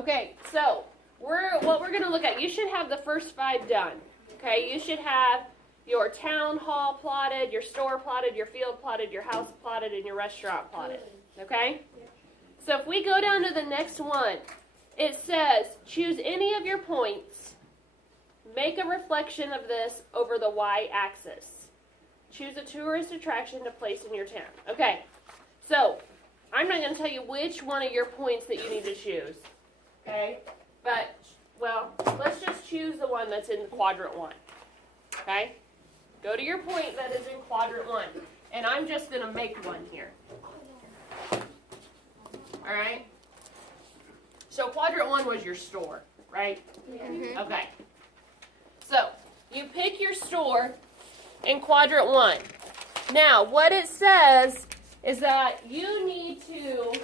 Okay, so what we're going to look at, you should have the first 5 done. Okay, you should have your town hall plotted, your store plotted, your field plotted, your house plotted, and your restaurant plotted. Okay? So if we go down to the next one, it says, choose any of your points, make a reflection of this over the y-axis. Choose a tourist attraction to place in your town. Okay, so I'm not going to tell you which one of your points that you need to choose. Okay? But, well, let's just choose the one that's in quadrant 1. Okay? Go to your point that is in quadrant 1. And I'm just going to make one here. Alright? So quadrant 1 was your store, right? Yeah. Okay. So, you pick your store in quadrant 1. Now, what it says is that you need to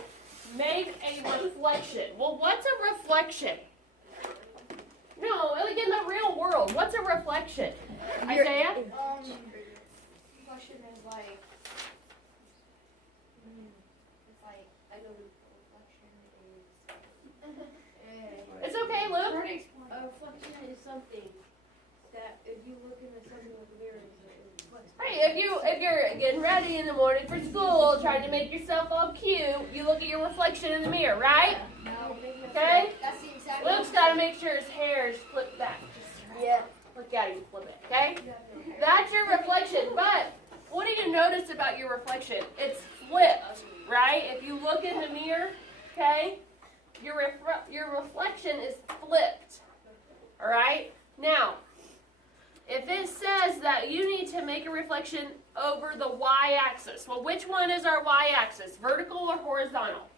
make a reflection. Well, what's a reflection? No, like in the real world, what's a reflection? Isaiah? Reflection is like, it's like, I go to reflection is. It's okay, Luke. A reflection is something that if you look into something with the mirror, it's reflection. Right, if you're getting ready in the morning for school, trying to make yourself all cute, you look at your reflection in the mirror, right? Okay? That's the exact. Luke's got to make sure his hair is flipped back. Yeah. Look at him flip it, okay? That's your reflection, but what do you notice about your reflection? It's flipped, right? If you look in the mirror, okay, your reflection is flipped, all right? Now, if it says that you need to make a reflection over the y-axis, well, which one is our y-axis, vertical or horizontal?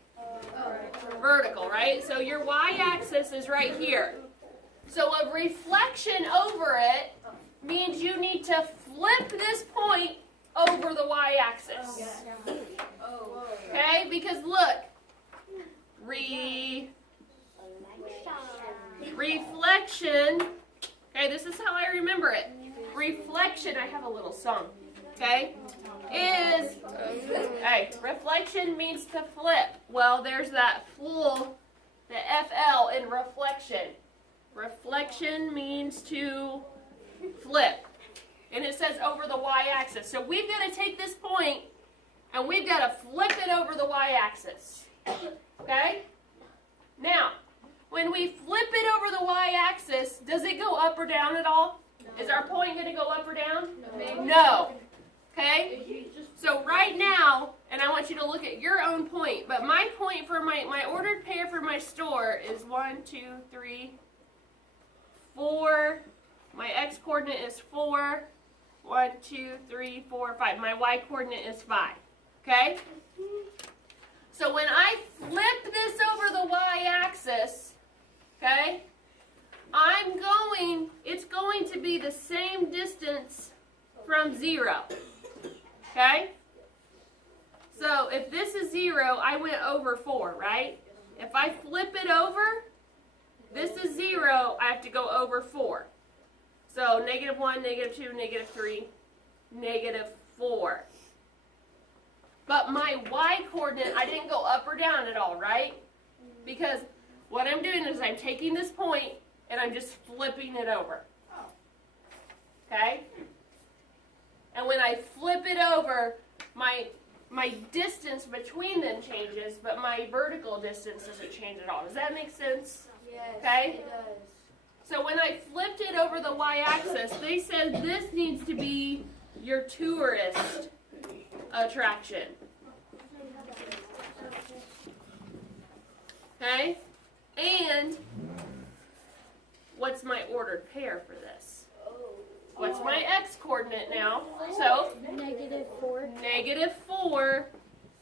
Vertical, right? So your y-axis is right here. So a reflection over it means you need to flip this point over the y-axis. Okay? Because look, reflection, okay, this is how I remember it. Reflection, I have a little song, okay, is, hey, reflection means to flip. Well, there's that full, the FL in reflection. Reflection means to flip. And it says over the y-axis. So we've got to take this point and we've got to flip it over the y-axis. Okay? Now, when we flip it over the y-axis, does it go up or down at all? No. Is our point going to go up or down? No. Okay? So right now, and I want you to look at your own point, but my point for my ordered pair for my store is 1, 2, 3, 4. My x coordinate is 4. 1, 2, 3, 4, 5. My y coordinate is 5. Okay? So when I flip this over the y-axis, okay, it's going to be the same distance from 0. Okay? So if this is 0, I went over 4, right? If I flip it over, this is 0, I have to go over 4. So -1, -2, -3, -4. But my y coordinate, I didn't go up or down at all, right? Because what I'm doing is I'm taking this point and I'm just flipping it over. Okay? And when I flip it over, my distance between them changes, but my vertical distance doesn't change at all. Does that make sense? Yes, okay? It does. So when I flipped it over the y-axis, they said this needs to be your tourist attraction. Okay? And what's my ordered pair for this? What's my x coordinate now? So -4. -4.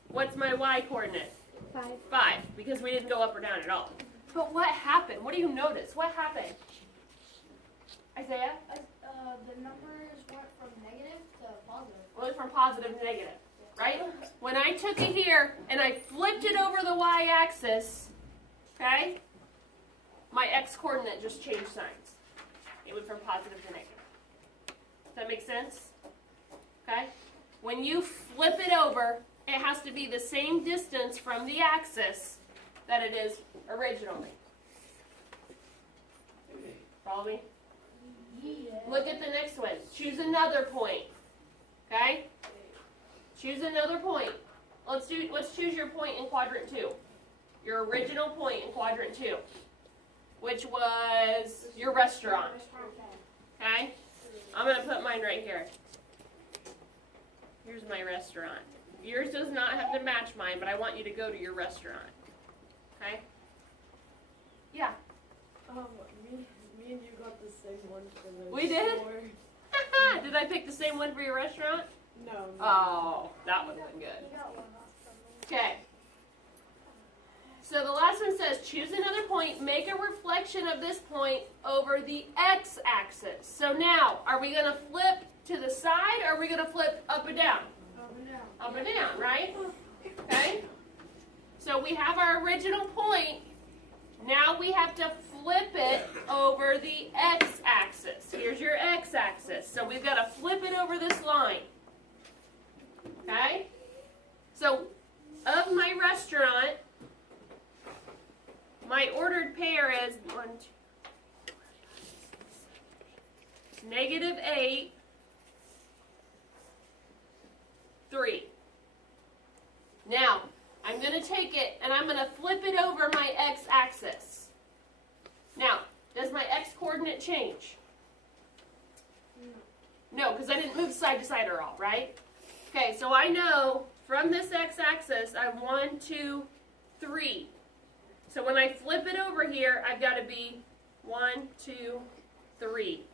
What's my y coordinate? 5. 5, because we didn't go up or down at all. But what happened? What do you notice? What happened? Isaiah? The numbers went from negative to positive. Well, it's from positive to negative, right? When I took it here and I flipped it over the y-axis, okay, my x-coordinate just changed signs. It went from positive to negative. Does that make sense? Okay? When you flip it over, it has to be the same distance from the axis that it is originally. Follow me? Yeah. Look at the next one. Choose another point. Okay? Choose another point. Let's choose your point in quadrant 2. Your original point in quadrant 2, which was your restaurant. Okay? I'm going to put mine right here. Here's my restaurant. Yours does not have to match mine, but I want you to go to your restaurant. Okay? Yeah. Me and you got the same one for the We did? store. Did I pick the same one for your restaurant? No. Oh, that would have been good. Okay. So the last one says, choose another point, make a reflection of this point over the x-axis. So now, are we going to flip to the side, or are we going to flip up and down? Up and down, right? Okay? So we have our original point. Now we have to flip it over the x-axis. Here's your x-axis. So we've got to flip it over this line. Okay? So, of my restaurant, my ordered pair is -8, 3. Now, I'm going to take it and I'm going to flip it over my x-axis. Now, does my x-coordinate change? No, because I didn't move side to side at all, right? Okay, so I know from this x-axis, I'm 1, 2, 3. So when I flip it over here, I've got to be 1, 2, 3.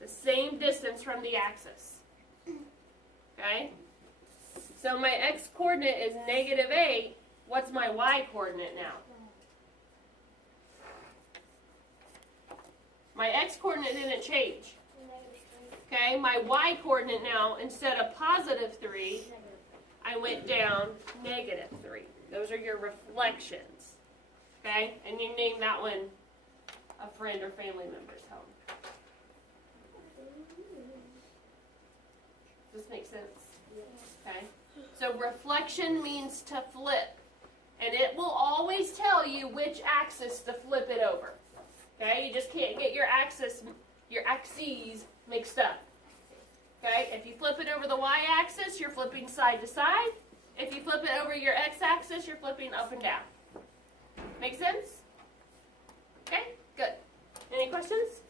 The same distance from the axis. Okay? So my x-coordinate is -8. What's my y-coordinate now? My x-coordinate didn't change. Okay, my y-coordinate now, instead of +3, I went down -3. Those are your reflections. Okay, and you name that one a friend or family member's home. Does this make sense? Okay, so reflection means to flip, and it will always tell you which axis to flip it over. Okay, you just can't get your axes mixed up. Okay, if you flip it over the y-axis, you're flipping side to side. If you flip it over your x-axis, you're flipping up and down. Make sense? Okay, good. Any questions?